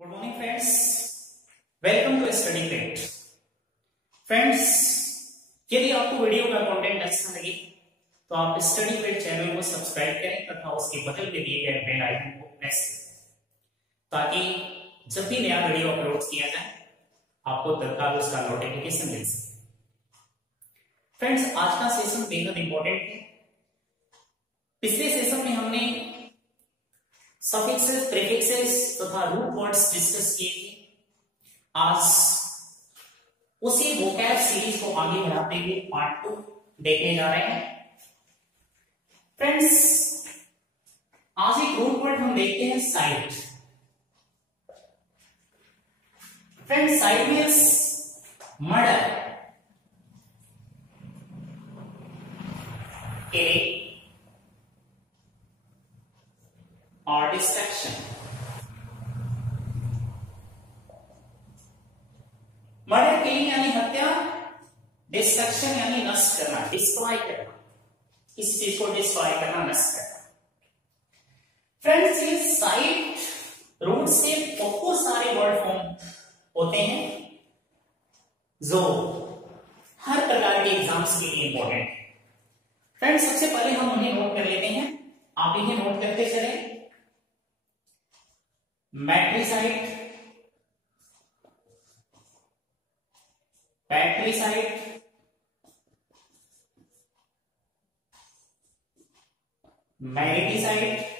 Good morning friends, welcome to study pet. Friends, यदि आपको video का कंटेंट अच्छा लगे तो आप स्टडी पेट चैनल को सब्सक्राइब करें तथा उसके बगल में दिए गए बेल आइकन को प्रेस करें ताकि जब भी नया वीडियो अपलोड किया जाए आपको तत्काल उसका नोटिफिकेशन मिल सके। फ्रेंड्स, आज का सेशन बेहद इंपॉर्टेंट है। पिछले सेशन में हमने सफिक्सेस, प्रीफिक्सेस तथा रूट वर्ड्स डिस्कस किए थे। आज उसी वोकैब सीरीज को आगे बढ़ाते हुए पार्ट 2 देखने जा रहे हैं। फ्रेंड्स, आज एक रूट वर्ड हम देखते हैं site. Friends, site means murder, killing और डिस्ट्रक्शन। मर्डर, किलिंग यानी हत्या, डिस्ट्रक्शन यानी नष्ट करना, डिस्ट्रॉय करना, किसी चीज को डिस्ट्रॉय करना, नष्ट करना। फ्रेंड्स, ये साइट रूट से बहुत सारे वर्ड फॉर्म होते हैं जो हर प्रकार के एग्जाम्स के लिए इंपॉर्टेंट है। फ्रेंड्स, सबसे पहले हम उन्हें नोट कर लेते हैं, आप इन्हें नोट करते चलें। Matricide, patricide, mariticide,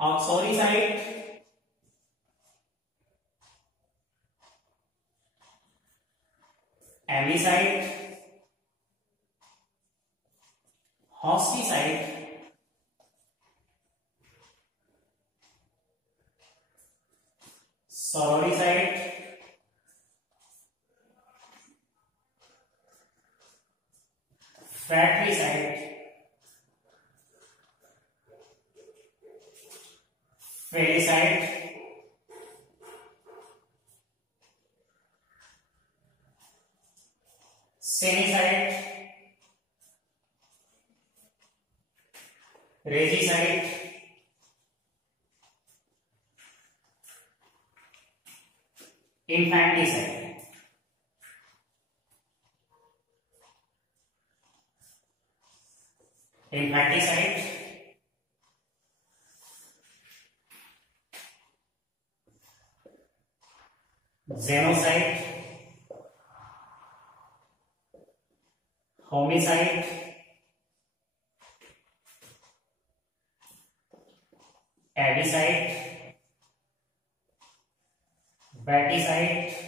uxoricide, amicide, hosticide, sororicide, fratricide, filicide, senicide, regicide, infanticide. Infanticide, genocide, homicide, avicide, vaticide,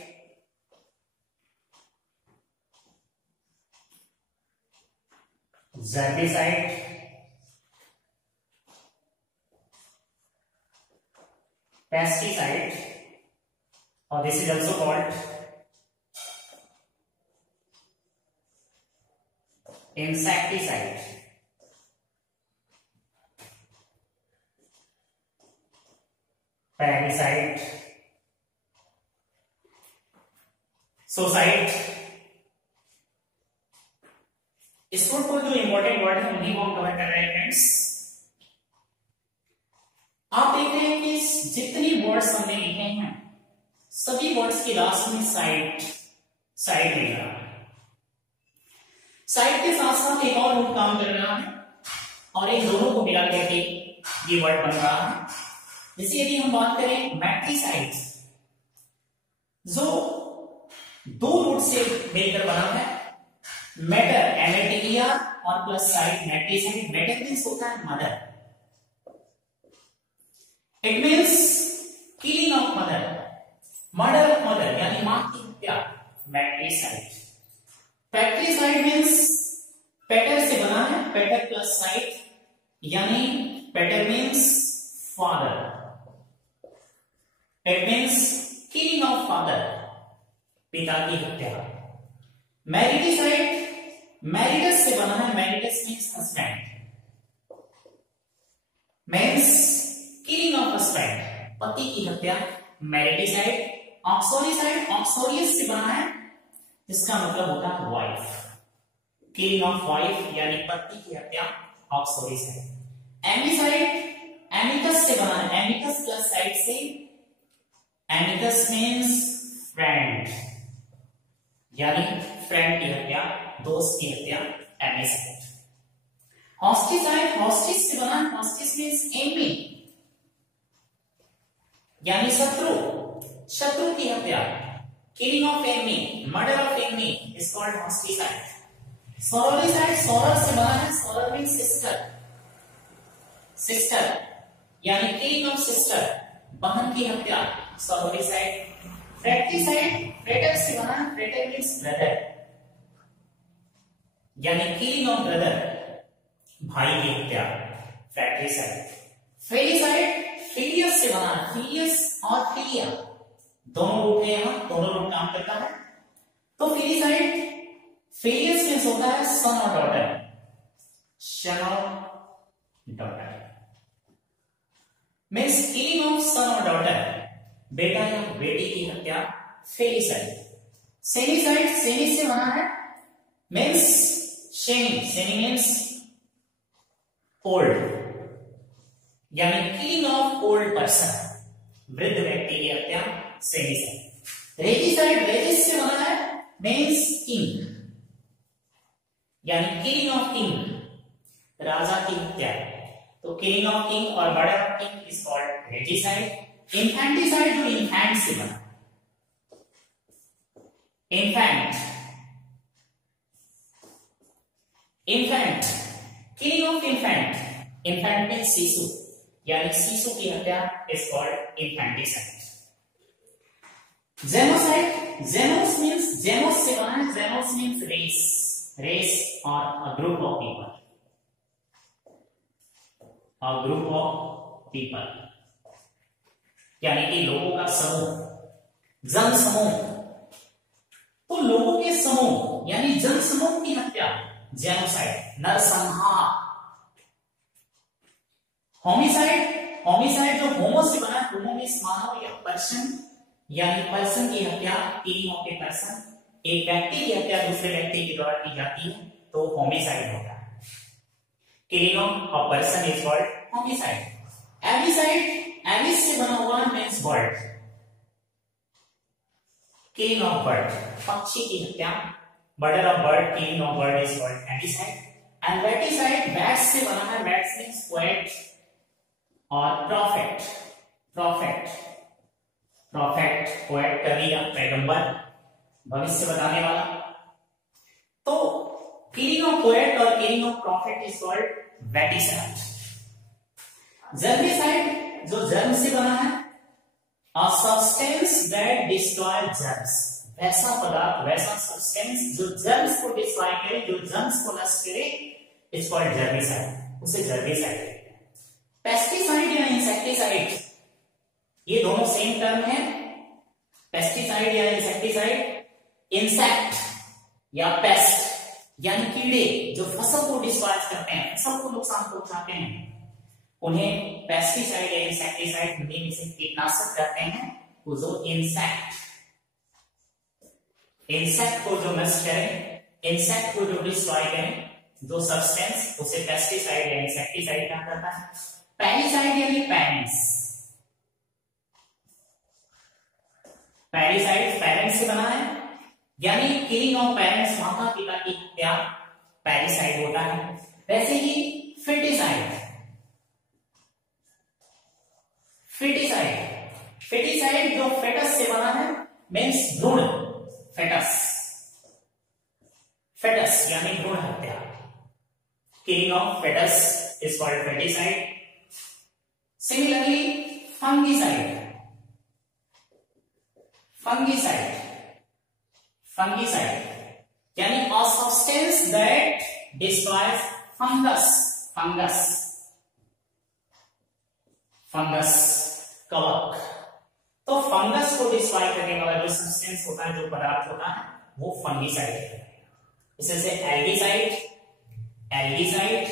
germicide, pesticide और this is also called insecticide. Parasite, suicide. इस वर्ड को जो इंपॉर्टेंट वर्ड है उन्हीं को हम कवर कर रहे हैं। फ्रेंड्स, आप देख रहे हैं कि जितनी वर्ड्स हमने लिखे हैं सभी वर्ड्स के लास्ट में साइट साइट मिल रहा है। साइट के साथ साथ एक और रूट काम कर रहा है और इन दोनों को मिला करके ये वर्ड बन रहा है। जैसे यदि हम बात करें मैट्रिसाइट, जो दो रूट से मिलकर बना है, मैटर एमएटीईआर और प्लस साइट मैट्रिसाइट। मैटर मींस होता है mother, it means killing of mother, murder of mother यानी मां की हत्या, मैट्रिसाइट। पैट्रिसाइड मींस पेटर से बना है, पेटर प्लस साइट यानी pater means father, it means killing of father, पिता की हत्या। मैरिटिसाइड मैरिटस से बना है, maritus means husband, means killing of husband, पति की हत्या, मैरिटिसाइड। ऑक्सोरिसाइड ऑक्सोरियस से बना है जिसका मतलब होता है वाइफ, किलिंग ऑफ वाइफ यानी पति की हत्या, ऑक्सोरिसाइड। एमिसाइड एमिकस से बना है, एमिकस प्लस साइड से, एमिकस मीन्स फ्रेंड, यानी फ्रेंड की हत्या, दोस्त की हत्या, एमिसाइड। हॉस्टिसाइड हॉस्टिस से बना है, हॉस्टिस मीन्स एनिमी, यानी शत्रु, शत्रु की हत्या, killing of enemy, murder of enemy is called hosticide. Sororicide soror से बना है, सोरर मीन्स सिस्टर, सिस्टर यानी किलिंग ऑफ सिस्टर, बहन की हत्या, सोरोरिसाइड। फ्रैट्रिसाइड फ्रेटर से बना है, फ्रेटर मीन्स ब्रदर, यानी किलिंग ऑफ ब्रदर, भाई की हत्या, फ्रैट्रिसाइड। फेलिसाइड फिलियस से बना है, फिलियस और फिलिया दोनों रूट है, यहां दोनों रूट काम करता है। तो फिलिसाइड फिलियस मीन्स होता है सन और डॉटर, सन और डॉटर मीन्स किलिंग ऑफ सन और डॉटर, बेटा या बेटी की हत्या, फेलिसाइड। सेनिसाइड सेनी से बना है, मीन्स शेनी, शेनी मीन्स ओल्ड, यानी किलिंग ऑफ ओल्ड पर्सन, वृद्ध व्यक्ति की हत्या, सेनिसाइड। रेजिसाइड रेजिस से बना है, मीन्स किंग, यानी किलिंग ऑफ किंग, राजा की हत्या। तो किलिंग ऑफ किंग और murder of king is called regicide. Infanticide जो इन्फेंट से बना, infant, infant killing of infant, infant means शिशु, यानी शिशु की हत्या is called infanticide. Genocide जेनोस means, जेनोस से बना है, जेनोस मीन्स रेस, रेस और अ group of people, a group of people यानी कि लोगों का समूह, जन समूह। तो लोगों के समूह यानी जन समूह की हत्या, जेनोसाइड, नरसंहार। होमिसाइड होमिसाइड जो होमो से बना है, होमो मीन्स मानव या पर्सन, यानी पर्सन की हत्या, किलिंग ऑफ ए पर्सन, एक व्यक्ति की हत्या दूसरे व्यक्ति के द्वारा की जाती है तो होमिसाइड होता है। Killing of a person is called homicide. Avicide avis से बना हुआ means bird, killing of bird, पक्षी की हत्या, murder of bird, killing of bird is called avicide. And vaticide vates से बना है, बैट्स मीन्स पोएट और प्रॉफेट, प्रॉफेट प्रॉफेट पोएट, कवि या पैगंबर, भविष्य बताने वाला। तो किलिंग ऑफ पोएट और killing of prophet is called vaticide. Germicide जो जर्म से बना है, अ सब्सटेंस दैट डिस्ट्रॉय जर्म्स, वैसा पदार्थ, वैसा सब्सटेंस जो जर्म्स को डिस्ट्रॉय करे, जो जर्म्स को नष्ट करे, इज कॉल्ड जर्मिसाइड, उसे जर्मिसाइड। पेस्टिसाइड या इंसेक्टिसाइड, ये दोनों सेम टर्म है, पेस्टिसाइड या इंसेक्टिसाइड। इंसेक्ट या पेस्ट यानी कीड़े जो फसल को डिस्ट्रॉय करते हैं, फसल को नुकसान पहुंचाते हैं, उन्हें पेस्टिसाइड या इंसेक्टिसाइड, हिंदी में से कीटनाशक कहते हैं। वो जो इंसेक्ट, इंसेक्ट को जो नष्ट करें, इंसेक्ट को जो डिस्ट्रॉय करें, जो सब्सटेंस, उसे पेस्टिसाइड या इंसेक्टिसाइड कहा जाता है। पैरिसाइड यानी पेरेंट्स, पैरिसाइड पेरेंट्स से बना है, यानी किलिंग ऑफ पेरेंट्स, माता पिता की हत्या, पैरिसाइड होता है। वैसे ही फिटिसाइड, फिटिसाइड फिटिसाइड जो फेटस से बना है, मीन्स भ्रूण, फेटस, फेटस यानी भ्रूण हत्या, killing of foetus is called foeticide. Similarly fungicide, fungicide, fungicide यानी a substance that destroys fungus, fungus, fungus कवक। तो फंगस को डिस्ट्रॉय करने वाला जो सब्सटेंस होता है, जो पदार्थ होता है, वो फंगिसाइड है। इसे से algicide, algicide,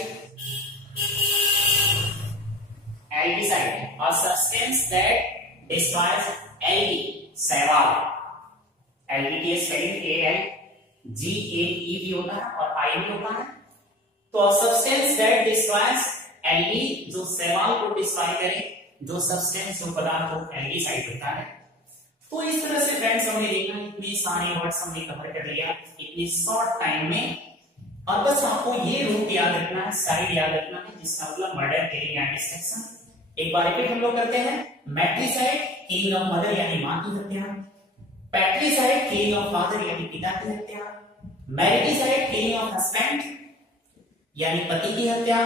algicide a substance that destroys algae, शैवाल, एल्गी की स्पेलिंग ALGAE भी होता है और I भी होता है। तो सब्सटेंस दैट डिस्ट्रॉयज एल्गी जो शैवाल को डिस्ट्रॉय करे, जो सब्सटेंस जो पदार्थ को एल्गीसाइड होता है। तो इस तरह से फ्रेंड्स हमने देखा, इतने सारे वर्ड्स हमने कवर कर लिया इतनी शॉर्ट टाइम में। और बस आपको ये रूट याद रखना है, साइड याद रखना है, जिसका मतलब मर्डर, किलिंग एंड डिस्ट्रक्शन। एक बार रिपीट हम लोग करते हैं। मैट्रिसाइड किलिंग ऑफ मदर यानी मां की हत्या, पैट्रिसाइड किलिंग ऑफ फादर यानी पिता की हत्या, मैरिटिसाइड किलिंग ऑफ हस्बैंड यानी पति की हत्या,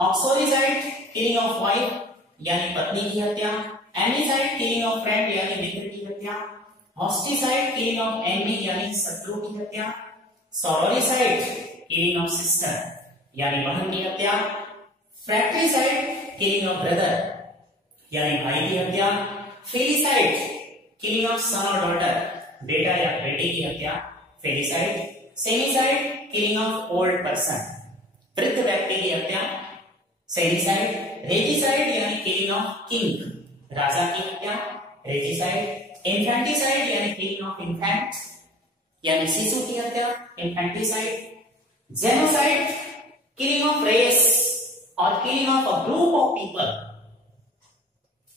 ऑक्सोरिसाइड किलिंग ऑफ वाइफ यानी पत्नी की हत्या, एमिसाइड किलिंग ऑफ फ्रेंड यानी मित्र की हत्या, हॉस्टिसाइड किलिंग ऑफ एनिमी यानी शत्रु की हत्या, सॉरोरिसाइड किलिंग ऑफ सिस्टर यानी बहन की हत्या, फ्रैट्रिसाइड किलिंग ऑफ ब्रदर यानी भाई की हत्या, फेलिसाइड किलिंग ऑफ सन और डॉटर बेटा या बेटी की हत्या, filicide, senicide killing of old person वृद्ध व्यक्ति की हत्या, सेमिसाइड, रेजिसाइड यानी किलिंग ऑफ किंग राजा की हत्या, रेजिसाइड, इन्फेंटिसाइड यानी किलिंग ऑफ इन्फेंट यानी शिशु की हत्या, infanticide, genocide killing of race और killing of a group of people,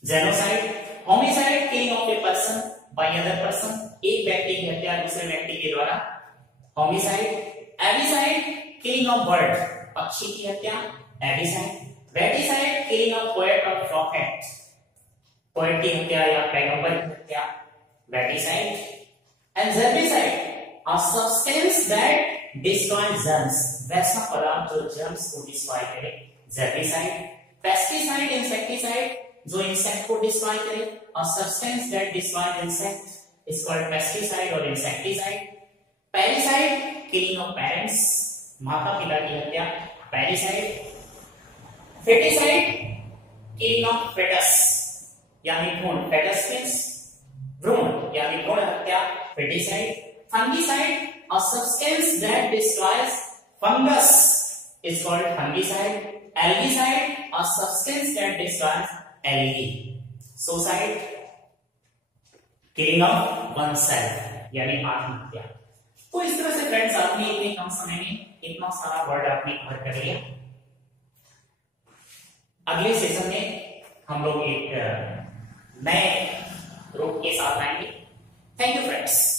genocide, homicide killing of a person by other person एक व्यक्ति की हत्या दूसरे व्यक्ति के द्वारा, homicide, avicide killing of bird पक्षी की हत्या, एविसाइड, वेटिसाइड किलिंग ऑफ पोएट और प्रॉफेट पोएट की हत्या या पैगंबर की हत्या, vaticide, and germicide a substance that destroys germs वैसा पदार्थ जो germs को डिस्ट्रॉय करे, जर्मिसाइड, पेस्टिसाइड इंसेक्टिसाइड जो इंसेक्ट को डिस्ट्रॉय करे, a substance that destroys insect is called pesticide or insecticide, parricide killing of parents माता पिता की हत्या, parricide, foeticide killing of foetus यानी भ्रूण, फेटस मींस भ्रूण यानी भ्रूण हत्या, फेटिसाइड, fungicide a substance that destroys fungus is called fungicide, algicide a substance that destroys algae, suicide killing of oneself यानी आत्महत्या। तो इस तरह से फ्रेंड्स आपने इतने कम समय में इतना सारा वर्ड आपने कवर कर लिया। अगले सेशन में हम लोग एक नए रूप के साथ आएंगे। Thank you friends.